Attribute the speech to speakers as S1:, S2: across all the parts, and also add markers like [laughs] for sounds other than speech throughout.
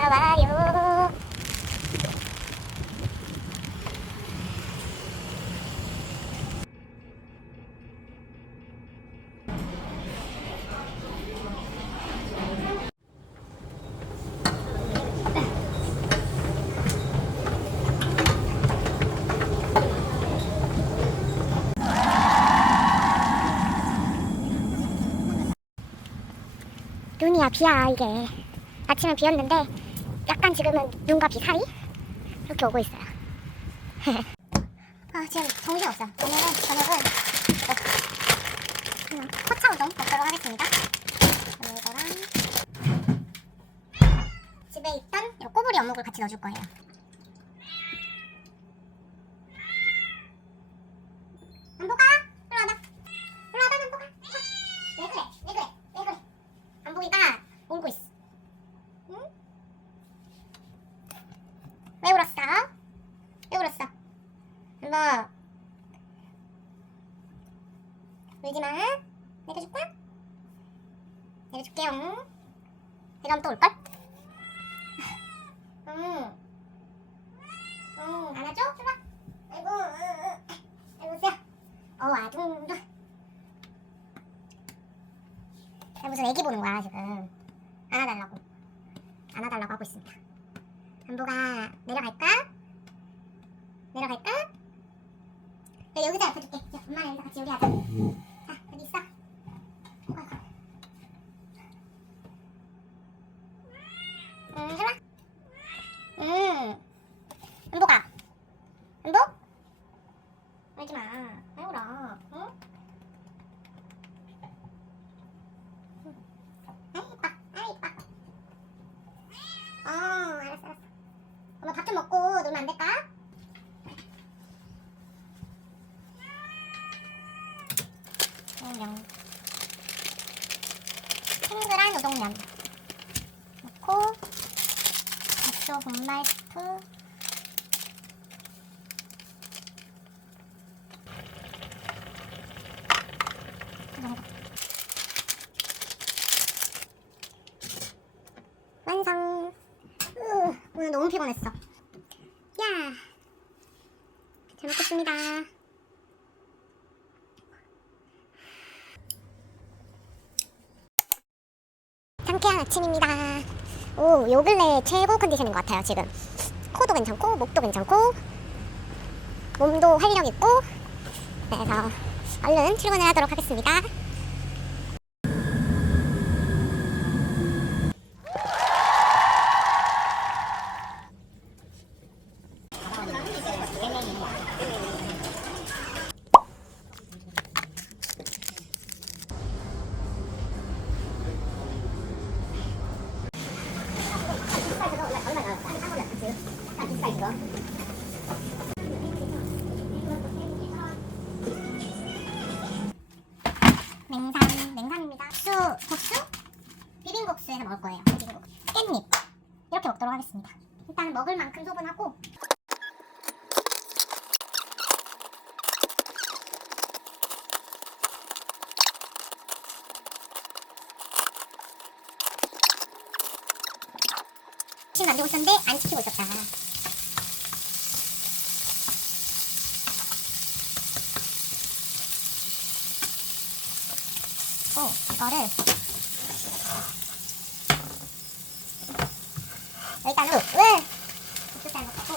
S1: 다가와요. 눈이야 비야 이게 아침은 비였는데 약간 지금은 눈과 비 사이 이렇게 오고 있어요. [laughs] 아 지금 정신 없어. 오늘은 저녁은 그냥 포차 우동 먹도록 하겠습니다. 이거랑 집에 있던 이 꼬부리 어묵을 같이 넣어줄 거예요. 안보가 일로 와봐. 일로 와봐 안보가. 왜 그래? 왜 그래? 왜 그래? 안보기가 울고 있어. 응? 왜 울었어? 왜 울었어? 안보. 울지 마. 내려줄까? 내려줄게요. 이러면 또 올걸? 응. 응, 안아줘? 줘봐. 아이고. 아이고, 세요. 어, 아둥둥. 야, 무슨 애기 보는 거야, 지금. 안아달라고. 안아달라고 하고 있습니다. 안보가 내려갈까? 내려갈까? 야, 여기다 옆에 줄게. 야, 엄마랑 여기서 같이 요리하자. 자, 여기 있어. 아이고, 아이고. 응, 해봐. 응. 안보가. 안보? 울지 마. 왜 울어? 응? 아이, 이뻐. 아이, 이뻐. 어, 알았어, 알았어. 엄마 밥좀 먹고 놀면 안 될까? 우동. 탱글한 우동면. 넣고, 백조 분말 스프. 완성. 으, 오늘 너무 피곤했어. 야, 잘 먹겠습니다. 상쾌한 아침입니다. 오, 요 근래 최고 컨디션인 것 같아요, 지금. 코도 괜찮고, 목도 괜찮고, 몸도 활력 있고, 그래서 얼른 출근을 하도록 하겠습니다. 하겠습니다. 일단 먹을 만큼 소분하고 침 만들고 있었는데 안 지키고 있었다. 고 이거를 일단은 왜 국수살 넣고.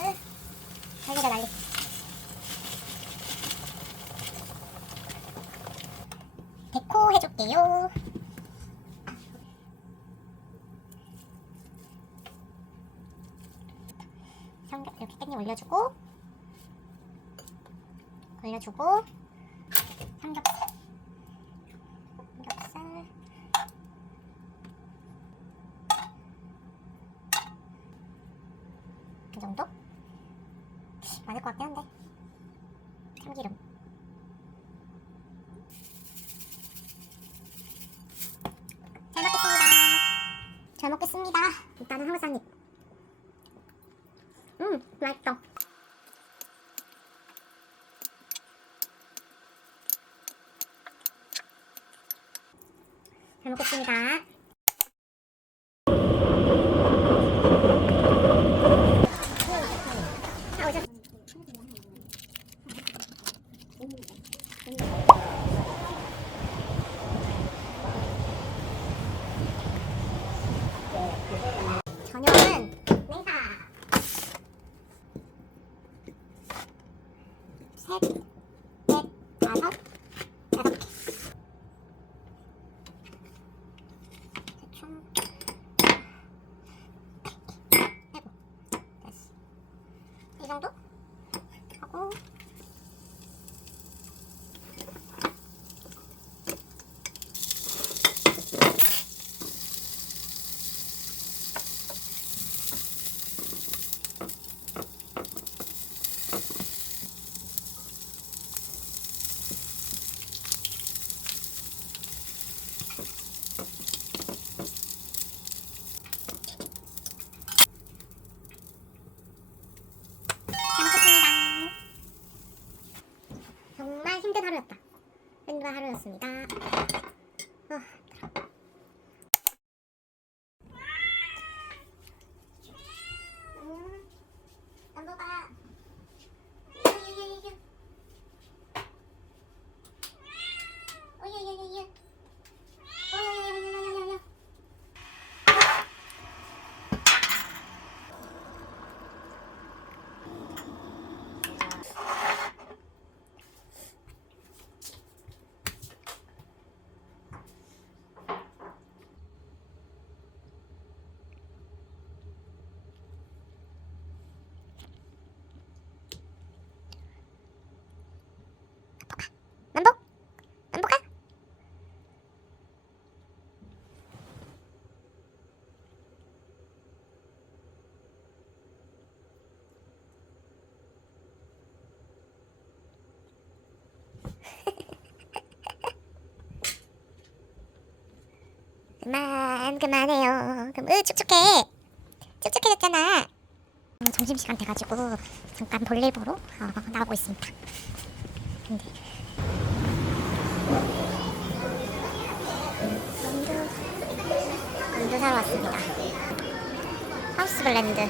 S1: 으 여기다 난리 데코 해줄게요. 이렇게 깻잎 올려주고 올려주고 많을 것 같긴 한데. 참기름. 잘 먹겠습니다. 잘 먹겠습니다 일단은 항상 음 맛있어. 잘 먹겠습니다 Hot 힘든 하루였습니다. 어, 그만 그만해요. 그럼 으 축축해. 축축해졌잖아. 음, 점심시간 돼가지고 잠깐 볼일 보러 어, 나오고 있습니다. 근데. 만두 만두 사러 왔습니다. 하우스 블렌드.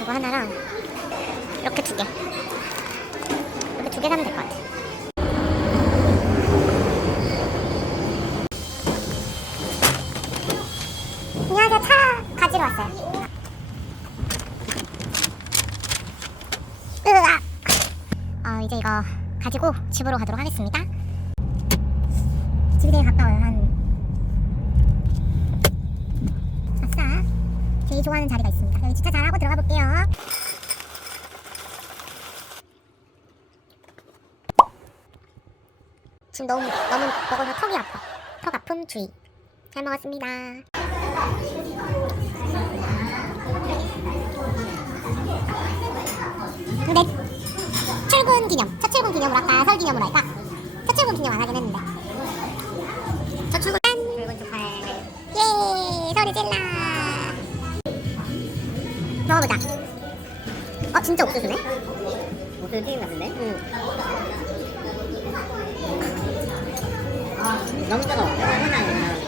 S1: 이거 하나랑 이렇게 두개. 이렇게 두 개 사면 될 것 같아 안녕하세요 차 가지러 왔어요 으악 어, 이제 이거 가지고 집으로 가도록 하겠습니다. 집이 되게 가까워요. 한 아싸. 제일 좋아하는 자리가 있습니다. 여기 주차 잘하고 들어가 볼게요. 지금 너무 너무 먹어서 턱이 아파. 턱 아픔 주의. 잘 먹었습니다. 근데 출근 기념, 첫 출근 기념으로 할까, 설 기념으로 할까? 첫 출근 기념 안 하긴 했는데. 첫 출근. 출근 축하해. 예, 소리 질러. 먹어보자. 어, 진짜 옥수수네?
S2: 옥수수 튀김 같은데?
S1: 응.
S2: 너무 뜨거워.